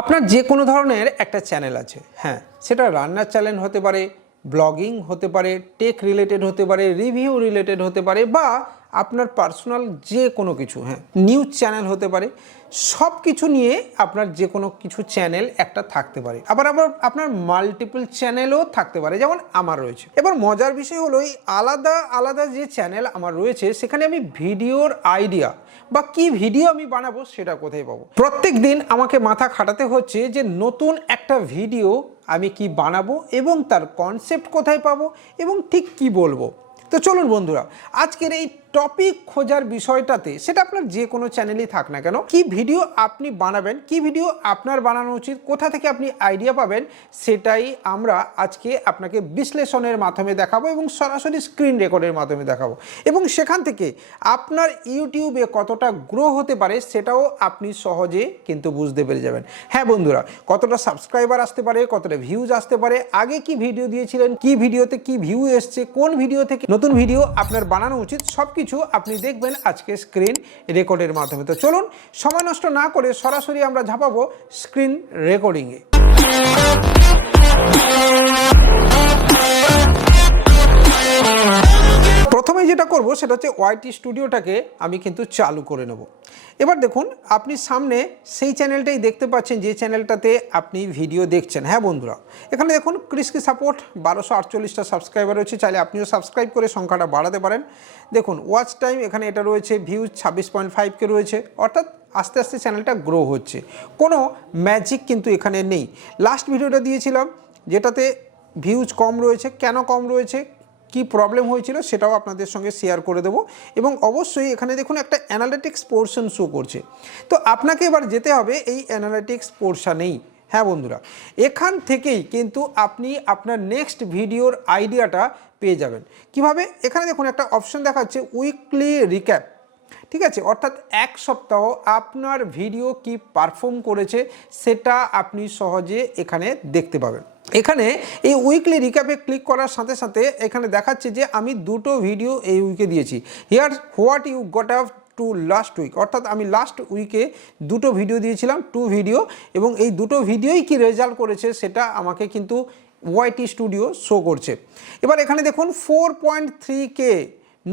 আপনার যে কোনো ধরনের একটা চ্যানেল আছে, হ্যাঁ, সেটা রান্নার চ্যানেল হতে পারে, ব্লগিং হতে পারে, টেক রিলেটেড হতে পারে, রিভিউ রিলেটেড হতে পারে, বা আপনার পার্সোনাল যে কোনো কিছু, হ্যাঁ, নিউজ চ্যানেল হতে পারে। সব কিছু নিয়ে আপনার যে কোনো কিছু চ্যানেল একটা থাকতে পারে, আবার আপনার মাল্টিপল চ্যানেলও থাকতে পারে, যেমন আমার রয়েছে। এবার মজার বিষয় হলো এই আলাদা আলাদা যে চ্যানেল আমার রয়েছে সেখানে আমি ভিডিওর আইডিয়া বা কি ভিডিও আমি বানাবো সেটা কোথায় পাবো। প্রত্যেক দিন আমাকে মাথা খাটাতে হচ্ছে যে নতুন একটা ভিডিও আমি কি বানাবো এবং তার কনসেপ্ট কোথায় পাবো এবং ঠিক কি বলবো। তো চলুন বন্ধুরা, আজকের এই টপিক খোঁজার বিষয়টাতে, সেটা আপনার যে কোনো চ্যানেলই থাক না কেন, কি ভিডিও আপনি বানাবেন, কি ভিডিও আপনার বানানো উচিত, কোথা থেকে আপনি আইডিয়া পাবেন, সেটাই আমরা আজকে আপনাকে বিশ্লেষণের মাধ্যমে দেখাবো এবং সরাসরি স্ক্রিন রেকর্ডের মাধ্যমে দেখাবো। এবং সেখান থেকে আপনার ইউটিউবে কতটা গ্রো হতে পারে সেটাও আপনি সহজে কিন্তু বুঝতে পেরে যাবেন। হ্যাঁ বন্ধুরা, কতটা সাবস্ক্রাইবার আসতে পারে, কতটা ভিউজ আসতে পারে, আগে কি ভিডিও দিয়েছিলেন, কি ভিডিওতে কি ভিউ এসছে, কোন ভিডিও থেকে নতুন ভিডিও আপনার বানানো উচিত, সবকিছু আপনি দেখবেন আজকে স্ক্রিন রেকর্ডের মাধ্যমে। তো চলুন সময় নষ্ট না করে সরাসরি আমরা ঝাঁপাবো স্ক্রিন রেকর্ডিংয়ে। প্রথমে যেটা করব সেটা হচ্ছে ওয়াইটি স্টুডিওটাকে আমি কিন্তু চালু করে নেব। এবার দেখুন, আপনি সামনে সেই চ্যানেলটাই দেখতে পাচ্ছেন যে চ্যানেলটাতে আপনি ভিডিও দেখছেন। হ্যাঁ বন্ধুরা, এখানে দেখুন ক্রিসকি সাপোর্ট 1248টা সাবস্ক্রাইবার রয়েছে, চাইলে আপনিও সাবস্ক্রাইব করে সংখ্যাটা বাড়াতে পারেন। দেখুন ওয়াচ টাইম এখানে এটা রয়েছে, ভিউজ 26.5K রয়েছে, অর্থাৎ আস্তে আস্তে চ্যানেলটা গ্রো হচ্ছে। কোনো ম্যাজিক কিন্তু এখানে নেই। লাস্ট ভিডিওটা দিয়েছিলাম যেটাতে ভিউজ কম রয়েছে, কেন কম রয়েছে, কি প্রবলেম হয়েছিল সেটাও আপনাদের সঙ্গে শেয়ার করে দেবো। এবং অবশ্যই এখানে দেখুন একটা অ্যানালিটিক্স পোর্শন শো করছে, তো আপনাকে এবার যেতে হবে এই অ্যানালিটিক্স পোর্শনেই। হ্যাঁ বন্ধুরা, এখান থেকেই কিন্তু আপনি আপনার নেক্সট ভিডিওর আইডিয়াটা পেয়ে যাবেন। কিভাবে? এখানে দেখুন একটা অপশন দেখাচ্ছে উইকলি রিক্যাপ, ঠিক আছে, অর্থাৎ এক সপ্তাহ আপনার ভিডিও কি পারফর্ম করেছে সেটা আপনি সহজে এখানে দেখতে পাবেন। এখানে এই উইকলি রিক্যাপে ক্লিক করার সাথে সাথে এখানে দেখাচ্ছে যে আমি দুটো ভিডিও এই উইকে দিয়েছি। Here what you got up to last week, অর্থাৎ আমি লাস্ট উইকে দুটো ভিডিও দিয়েছিলাম, 2 ভিডিও, এবং এই দুটো ভিডিওই কি রেজাল্ট করেছে সেটা আমাকে কিন্তু ওয়াইটি স্টুডিও শো করছে। এবার এখানে দেখুন 4.3K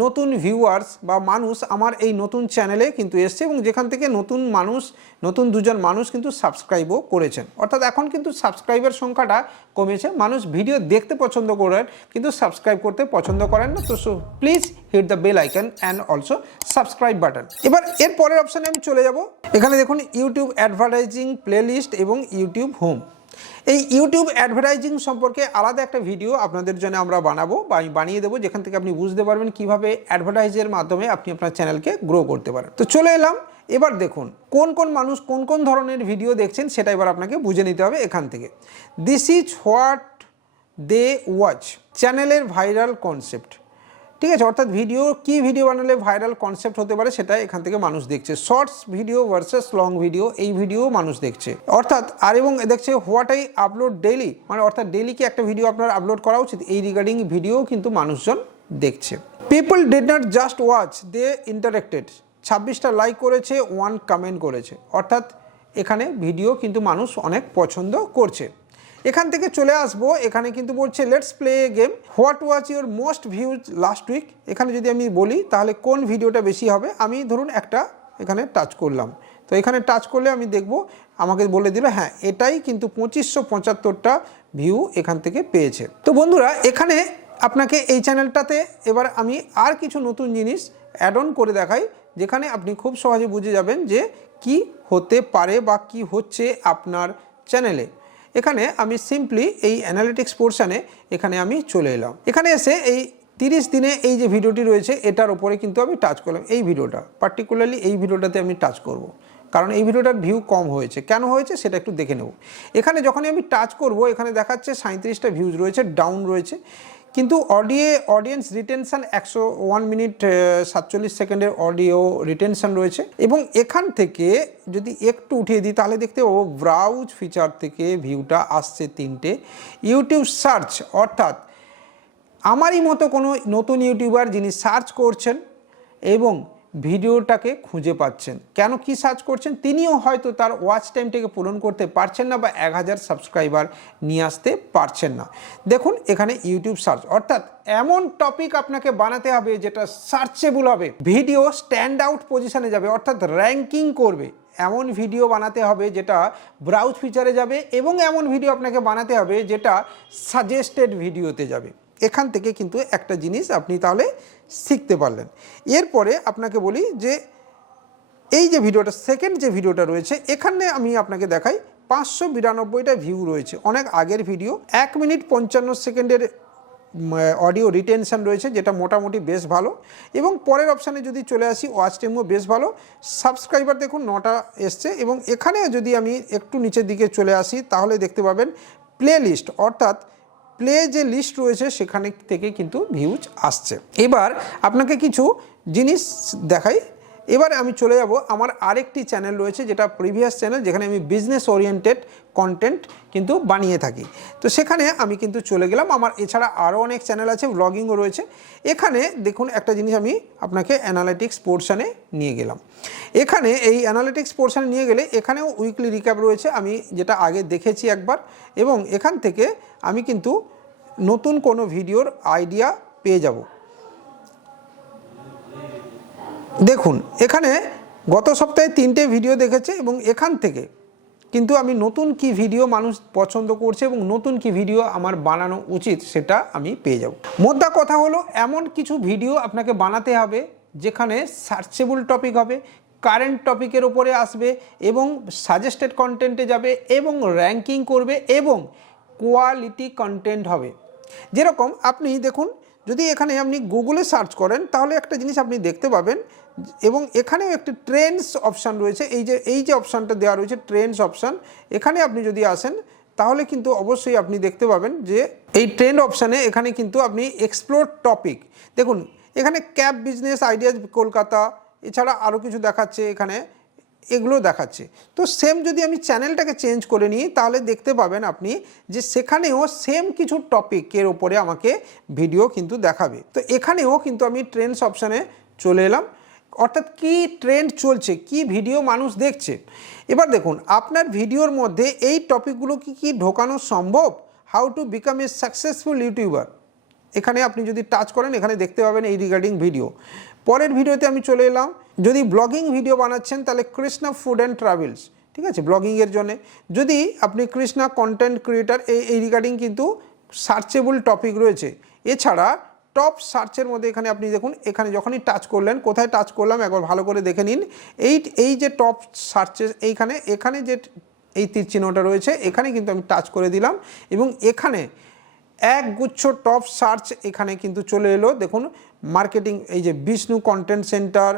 নতুন ভিউয়ার্স বা মানুষ আমার এই নতুন চ্যানেলে কিন্তু এসছে, এবং যেখান থেকে নতুন দুজন মানুষ কিন্তু সাবস্ক্রাইবও করেছেন। অর্থাৎ এখন কিন্তু সাবস্ক্রাইবার সংখ্যাটা কমেছে, মানুষ ভিডিও দেখতে পছন্দ করেন কিন্তু সাবস্ক্রাইব করতে পছন্দ করেন না। তো please hit the bell icon and also subscribe button. এবার এর পরের অপশানে আমি চলে যাব। এখানে দেখুন ইউটিউব অ্যাডভার্টাইজিং প্লেলিস্ট এবং ইউটিউব হোম। এই ইউটিউব অ্যাডভার্টাইজিং সম্পর্কে আলাদা একটা ভিডিও আপনাদের জন্য আমরা বানাবো বা আমি বানিয়ে দেবো, যেখান থেকে আপনি বুঝতে পারবেন কীভাবে অ্যাডভার্টাইজের মাধ্যমে আপনি আপনার চ্যানেলকে গ্রো করতে পারেন। তো চলে এলাম। এবার দেখুন কোন কোন মানুষ কোন কোন ধরনের ভিডিও দেখছেন সেটা এবার আপনাকে বুঝে নিতে হবে এখান থেকে। This is what they watch, চ্যানেলের ভাইরাল কনসেপ্ট, ঠিক আছে, অর্থাৎ কি ভিডিও বানালে ভাইরাল কনসেপ্ট হতে পারে সেটা এখান থেকে মানুষ দেখছে। Shorts video versus long video, এই ভিডিও মানুষ দেখছে, অর্থাৎ এবং দেখছে হোয়াট আই আপলোড ডেইলি, মানে অর্থাৎ ডেইলি কি একটা ভিডিও আপনার আপলোড করা উচিত, এই রিগার্ডিং ভিডিও কিন্তু মানুষজন দেখছে। People did not just watch, they interacted, 26টা লাইক করেছে, 1 কমেন্ট করেছে, অর্থাৎ এখানে ভিডিও কিন্তু মানুষ অনেক পছন্দ করছে। এখান থেকে চলে আসবো, এখানে কিন্তু বলছে let's play a game, what was your most views last week. এখানে যদি আমি বলি তাহলে কোন ভিডিওটা বেশি হবে, আমি ধরুন একটা এখানে টাচ করলাম, তো এখানে টাচ করলে আমি দেখব আমাকে বলে দিল হ্যাঁ এটাই কিন্তু 2575টা ভিউ এখান থেকে পেয়েছে। তো বন্ধুরা, এখানে আপনাকে এই চ্যানেলটাতে এবার আমি আর কিছু নতুন জিনিস অ্যাড অন করে দেখাই, যেখানে আপনি খুব সহজে বুঝে যাবেন যে কি হতে পারে বা কি হচ্ছে আপনার চ্যানেলে। এখানে আমি সিম্পলি এই অ্যানালিটিক্স পোর্শনে এখানে আমি চলে এলাম। এখানে এসে এই 30 দিনে এই যে ভিডিওটি রয়েছে এটার উপরে কিন্তু আমি টাচ করলাম। এই ভিডিওটা পার্টিকুলারলি এই ভিডিওটাতে আমি টাচ করব, কারণ এই ভিডিওটার ভিউ কম হয়েছে। কেন হয়েছে সেটা একটু দেখে নেব। এখানে যখনই আমি টাচ করব এখানে দেখাচ্ছে 37টা ভিউজ রয়েছে, ডাউন রয়েছে, কিন্তু অডিয়েন্স রিটেনশন 101 মিনিট 47 সেকেন্ডের অডিও রিটেনশন রয়েছে। এবং এখান থেকে যদি একটু উঠিয়ে দিই তাহলে দেখতে ও ব্রাউজ ফিচার থেকে ভিউটা আসছে 3টে। ইউটিউব সার্চ, অর্থাৎ আমারই মতো কোনো নতুন ইউটিউবার যিনি সার্চ করছেন এবং ভিডিওটাকে খুঁজে পাচ্ছেন। কেন কি সার্চ করছেন, তিনিও হয়তো তার ওয়াচ টাইমটাকে পূরণ করতে পারছেন না বা 1000 সাবস্ক্রাইবার নিয়ে আসতে পারছেন না। দেখুন এখানে ইউটিউব সার্চ, অর্থাৎ এমন টপিক আপনাকে বানাতে হবে যেটা সার্চেবল হবে, ভিডিও স্ট্যান্ড আউট পজিশনে যাবে, অর্থাৎ র্যাঙ্কিং করবে। এমন ভিডিও বানাতে হবে যেটা ব্রাউজ ফিচারে যাবে, এবং এমন ভিডিও আপনাকে বানাতে হবে যেটা সাজেস্টেড ভিডিওতে যাবে। এখান থেকে কিন্তু একটা জিনিস আপনি তাহলে শিখতে পারলেন। এরপরে আপনাকে বলি যে এই যে ভিডিওটা, সেকেন্ড যে ভিডিওটা রয়েছে, এখানে আমি আপনাকে দেখাই 592টা ভিউ রয়েছে, অনেক আগের ভিডিও। 1 মিনিট 55 সেকেন্ডের অডিও রিটেনশন রয়েছে, যেটা মোটামুটি বেশ ভালো। এবং পরের অপশানে যদি চলে আসি, ওয়াচ টাইমও বেশ ভালো। সাবস্ক্রাইবার দেখুন 9টা এসছে। এবং এখানে যদি আমি একটু নিচের দিকে চলে আসি, তাহলে দেখতে পাবেন প্লে লিস্ট, অর্থাৎ প্লে যে লিস্ট রয়েছে সেখানে থেকে কিন্তু ভিউজ আসছে। এবার আপনাকে কিছু জিনিস দেখাই। এবার আমি চলে যাব, আমার আরেকটি চ্যানেল রয়েছে যেটা প্রিভিয়াস চ্যানেল, যেখানে আমি বিজনেস ওরিয়েন্টেড কন্টেন্ট কিন্তু বানিয়ে থাকি। তো সেখানে আমি কিন্তু চলে গেলাম। আমার এছাড়া আরও অনেক চ্যানেল আছে, ব্লগিংও রয়েছে। এখানে দেখুন একটা জিনিস আমি আপনাকে অ্যানালিটিক্স পোর্শনে নিয়ে গেলাম। এখানে এই অ্যানালিটিক্স পোর্শনে নিয়ে গেলে এখানেও উইকলি রিক্যাপ রয়েছে, আমি যেটা আগে দেখেছি একবার। এবং এখান থেকে আমি কিন্তু নতুন কোনো ভিডিওর আইডিয়া পেয়ে যাব। দেখুন এখানে গত সপ্তাহে 3টে ভিডিও দেখেছে, এবং এখান থেকে কিন্তু আমি নতুন কি ভিডিও মানুষ পছন্দ করছে এবং নতুন কি ভিডিও আমার বানানো উচিত সেটা আমি পেয়ে যাব। মোদ্দা কথা হলো, এমন কিছু ভিডিও আপনাকে বানাতে হবে যেখানে সার্চেবল টপিক হবে, কারেন্ট টপিকের ওপরে আসবে, এবং সাজেস্টেড কন্টেন্টে যাবে, এবং র্যাঙ্কিং করবে, এবং কোয়ালিটি কন্টেন্ট হবে। যেরকম আপনি দেখুন, যদি এখানে আপনি গুগলে সার্চ করেন তাহলে একটা জিনিস আপনি দেখতে পাবেন, এবং এখানেও একটি ট্রেন্ডস অপশান রয়েছে। এই যে অপশানটা দেওয়া রয়েছে ট্রেন্ডস অপশান, এখানে আপনি যদি আসেন তাহলে কিন্তু অবশ্যই আপনি দেখতে পাবেন যে এই ট্রেন্ড অপশানে এখানে কিন্তু আপনি এক্সপ্লোর টপিক, দেখুন এখানে ক্যাব বিজনেস আইডিয়াজ কলকাতা, এছাড়া আরও কিছু দেখাচ্ছে, এখানে এগুলো দেখাচ্ছে। তো সেম যদি আমি চ্যানেলটাকে চেঞ্জ করে নিই তাহলে দেখতে পাবেন আপনি যে সেখানেও সেম কিছু টপিকের ওপরে আমাকে ভিডিও কিন্তু দেখাবে। তো এখানেও কিন্তু আমি ট্রেন্ডস অপশানে চলে এলাম, অর্থাৎ কি ট্রেন্ড চলছে, কি ভিডিও মানুষ দেখছে। এবার দেখুন আপনার ভিডিওর মধ্যে এই টপিকগুলো কি ঢোকানো সম্ভব। How to become a successful YouTuber, এখানে আপনি যদি টাচ করেন এখানে দেখতে পাবেন এই রিগার্ডিং ভিডিও। পরের ভিডিওতে আমি চলে এলাম, যদি ব্লগিং ভিডিও বানাচ্ছেন তাহলে কৃষ্ণা ফুড অ্যান্ড ট্রাভেলস, ঠিক আছে, ব্লগিংয়ের জন্যে। যদি আপনি কৃষ্ণা কন্টেন্ট ক্রিয়েটার, এই রিগার্ডিং কিন্তু সার্চেবল টপিক রয়েছে। এছাড়া টপ সার্চের মধ্যে এখানে আপনি দেখুন, এখানে যখনই টাচ করলেন, কোথায় টাচ করলাম একবার ভালো করে দেখে নিন। এই যে টপ সার্চে এখানে যে এই তীর চিহ্নটা রয়েছে, এখানে কিন্তু আমি টাচ করে দিলাম, এবং এখানে একগুচ্ছ টপ সার্চ এখানে কিন্তু চলে এলো। দেখুন মার্কেটিং, এই যে Vishnu content centre,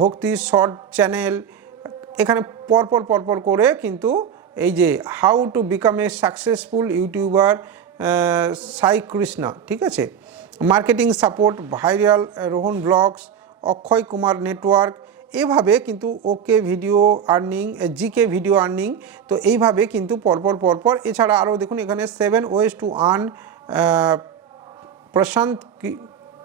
Bhakti short channel, এখানে পরপর করে কিন্তু এই যে how to become a successful YouTuber, Sai Krishna, ঠিক আছে, marketing support, viral, Rohan blogs, Akshay Kumar network, এভাবে কিন্তু okay video earning, GK video earning. তো এইভাবে কিন্তু পরপর। এছাড়া আরও দেখুন এখানে 7 ways to earn, Prashant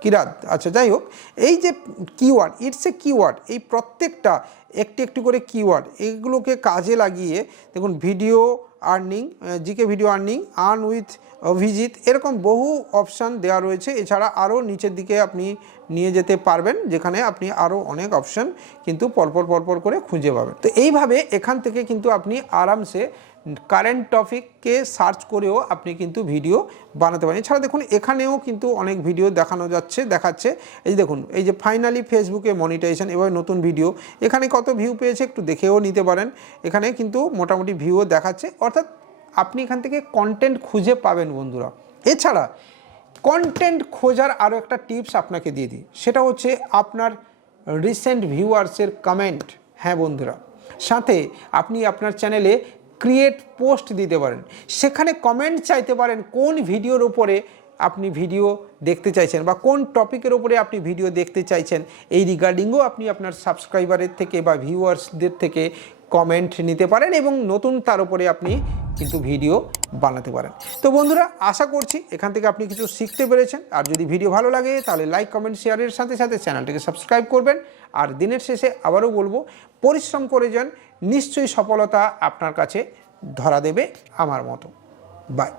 Kirat, আচ্ছা যাই হোক, এই যে কিওয়ার্ড, ইটস এ কিওয়ার্ড, এই প্রত্যেকটা একটি করে কিওয়ার্ড, এইগুলোকে কাজে লাগিয়ে দেখুন video earning, GK video earning, earn with Abhijit, এরকম বহু অপশান দেওয়া রয়েছে। এছাড়া আরও নিচের দিকে আপনি নিয়ে যেতে পারবেন, যেখানে আপনি আরও অনেক অপশান কিন্তু পরপর করে খুঁজে পাবেন। তো এইভাবে এখান থেকে কিন্তু আপনি আরামসে কারেন্ট টপিককে সার্চ করেও আপনি কিন্তু ভিডিও বানাতে পারেন। এছাড়া দেখুন এখানেও কিন্তু অনেক ভিডিও দেখাচ্ছে। এই যে দেখুন, এই যে ফাইনালি ফেসবুকে মনিটাইজেশন, এবার নতুন ভিডিও, এখানে কত ভিউ পেয়েছে একটু দেখেও নিতে পারেন। এখানে কিন্তু মোটামুটি ভিউও দেখাচ্ছে, অর্থাৎ আপনি এখান থেকে কন্টেন্ট খুঁজে পাবেন বন্ধুরা। এছাড়া কন্টেন্ট খোঁজার আরও একটা টিপস আপনাকে দিয়ে দিই, সেটা হচ্ছে আপনার রিসেন্ট ভিউয়ার্সের কমেন্ট। হ্যাঁ বন্ধুরা, সাথে আপনি আপনার চ্যানেলে ক্রিয়েট পোস্ট দিতে পারেন, সেখানে কমেন্ট চাইতে পারেন কোন ভিডিওর উপরে আপনি ভিডিও দেখতে চাইছেন বা কোন টপিকের উপরে আপনি ভিডিও দেখতে চাইছেন। এই রিগার্ডিংও আপনি আপনার সাবস্ক্রাইবারের থেকে বা ভিউয়ার্সদের থেকে কমেন্ট নিতে পারেন, এবং নতুন তার উপরে আপনি কিন্তু ভিডিও বানাতে পারেন। তো বন্ধুরা, আশা করছি এখান থেকে আপনি কিছু শিখতে পেরেছেন। আর যদি ভিডিও ভালো লাগে তাহলে লাইক, কমেন্ট, শেয়ারের সাথে চ্যানেলটিকে সাবস্ক্রাইব করবেন। আর দিনের শেষে আবারও বলবো, পরিশ্রম করে যান, নিশ্চয়ই সফলতা আপনার কাছে ধরা দেবে আমার মতো। বাই।